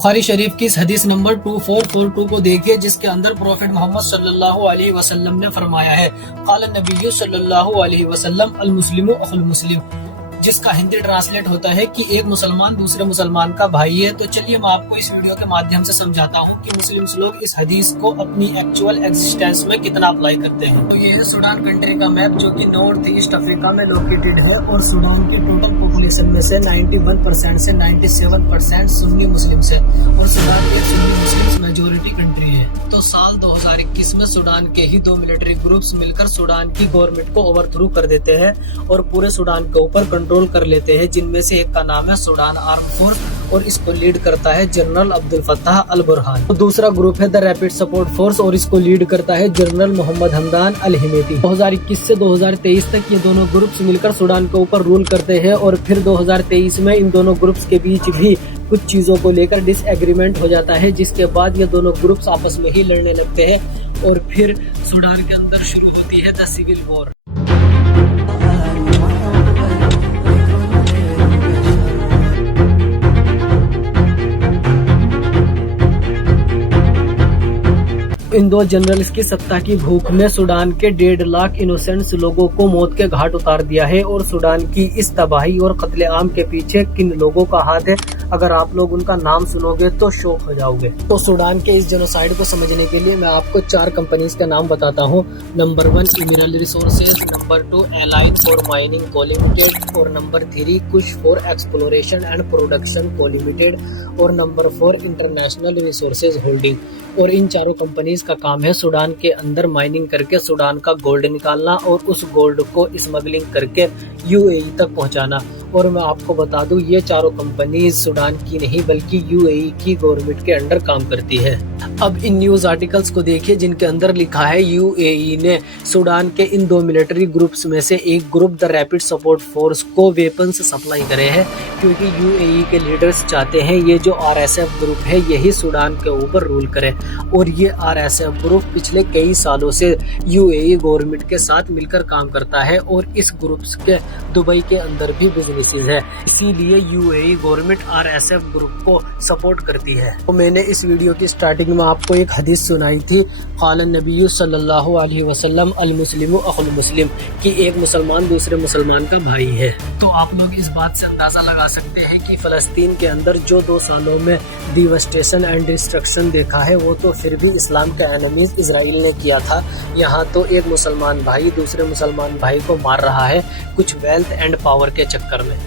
बुखारी शरीफ की इस हदीस नंबर 2442 को देखिए, जिसके अंदर प्रोफेट मोहम्मद सल्लल्लाहु अलैहि वसल्लम ने फरमाया है, क़ाल नबी सल्लल्लाहु अलैहि वसल्लम अल मुस्लिमु अखुल मुस्लिम, जिसका हिंदी ट्रांसलेट होता है कि एक मुसलमान दूसरे मुसलमान का भाई है। तो चलिए मैं आपको इस वीडियो के माध्यम से समझाता हूँ कि मुस्लिम्स लोग इस हदीस को अपनी एक्चुअल एग्जिस्टेंस में कितना अप्लाई करते हैं। तो ये है सूडान कंट्री का मैप, जो कि नॉर्थ ईस्ट अफ्रीका में लोकेटेड है और सूडान की टोटल पॉपुलेशन में से 91% से 97% सुन्नी मुस्लिम्स है और सूडान एक सुन्नी मुस्लिम मेजोरिटी कंट्री है। तो साल 2021 में सूडान के ही दो मिलिट्री ग्रुप्स मिलकर सूडान की गवर्नमेंट को ओवरथ्रो कर देते हैं और पूरे सूडान के ऊपर कंट्रोल कर लेते हैं, जिनमें से एक का नाम है सूडान आर्म फोर्स और इसको लीड करता है general Abdel Fattah al Burhan. तो दूसरा ग्रुप है द रैपिड सपोर्ट फोर्स और इसको लीड करता है जनरल मोहम्मद हमदान अल हिमेती। 2021 से 2023 तक ये दोनों ग्रुप्स मिलकर सूडान के ऊपर रूल करते हैं और फिर 2023 में इन दोनों ग्रुप्स के बीच भी कुछ चीजों को लेकर डिसएग्रीमेंट हो जाता है, जिसके बाद ये दोनों ग्रुप्स आपस में ही लड़ने लगते हैं और फिर सूडान के अंदर शुरू होती है द सिविल वॉर। इन दो जनरल्स की सत्ता की भूख में सूडान के 1.5 लाख इनोसेंट्स लोगों को मौत के घाट उतार दिया है और सूडान की इस तबाही और कत्लेआम के पीछे किन लोगों का हाथ है, अगर आप लोग उनका नाम सुनोगे तो शॉक हो जाओगे। तो सूडान के इस जेनोसाइड को समझने के लिए मैं आपको 4 कंपनीज के नाम बताता हूँ। Number 1 mineral resources, number 2 align for mining को लिमिटेड और number 3 Kush for exploration and production को लिमिटेड और नंबर 4 इंटरनेशनल रिसोर्सेज होल्डिंग। और इन चारों कंपनीज का काम है सूडान के अंदर माइनिंग करके सूडान का गोल्ड निकालना और उस गोल्ड को स्मगलिंग करके यूएई तक पहुंचाना। और मैं आपको बता दूं, ये चारों कंपनीज सूडान की नहीं बल्कि यूएई की गवर्नमेंट के अंडर काम करती है। अब इन न्यूज आर्टिकल्स को देखिए, जिनके अंदर लिखा है यूएई ने सूडान के इन 2 मिलिट्री ग्रुप्स में से एक group the rapid support force को वेपन्स सप्लाई करे हैं, क्योंकि यूएई के लीडर्स चाहते हैं ये जो आरएसएफ ग्रुप है यही सूडान के ऊपर रूल करे। और ये आरएसएफ ग्रुप पिछले कई सालों से यूएई गवर्नमेंट के साथ मिलकर काम करता है और इस ग्रुप के दुबई के अंदर भी बिजनेसेस है, इसीलिए यूएई गवर्नमेंट आरएसएफ ग्रुप को सपोर्ट करती है। तो मैंने इस वीडियो की स्टार्टिंग में आपको एक हदीस सुनाई थी, क़ाल नबी सल्लल्लाहु अलैहि वसल्लम अल मुस्लिमु अखुल मुस्लिम, कि एक मुसलमान दूसरे मुसलमान का भाई है। तो आप लोग इस बात से अंदाजा लगा सकते हैं कि फलस्तीन के अंदर जो 2 सालों में डिवास्टेशन एंड डिस्ट्रक्शन देखा है वो तो फिर भी इस्लाम के एनिमीज इजराइल ने किया था। यहाँ तो एक मुसलमान भाई दूसरे मुसलमान भाई को मार रहा है कुछ वेल्थ एंड पावर के चक्कर में।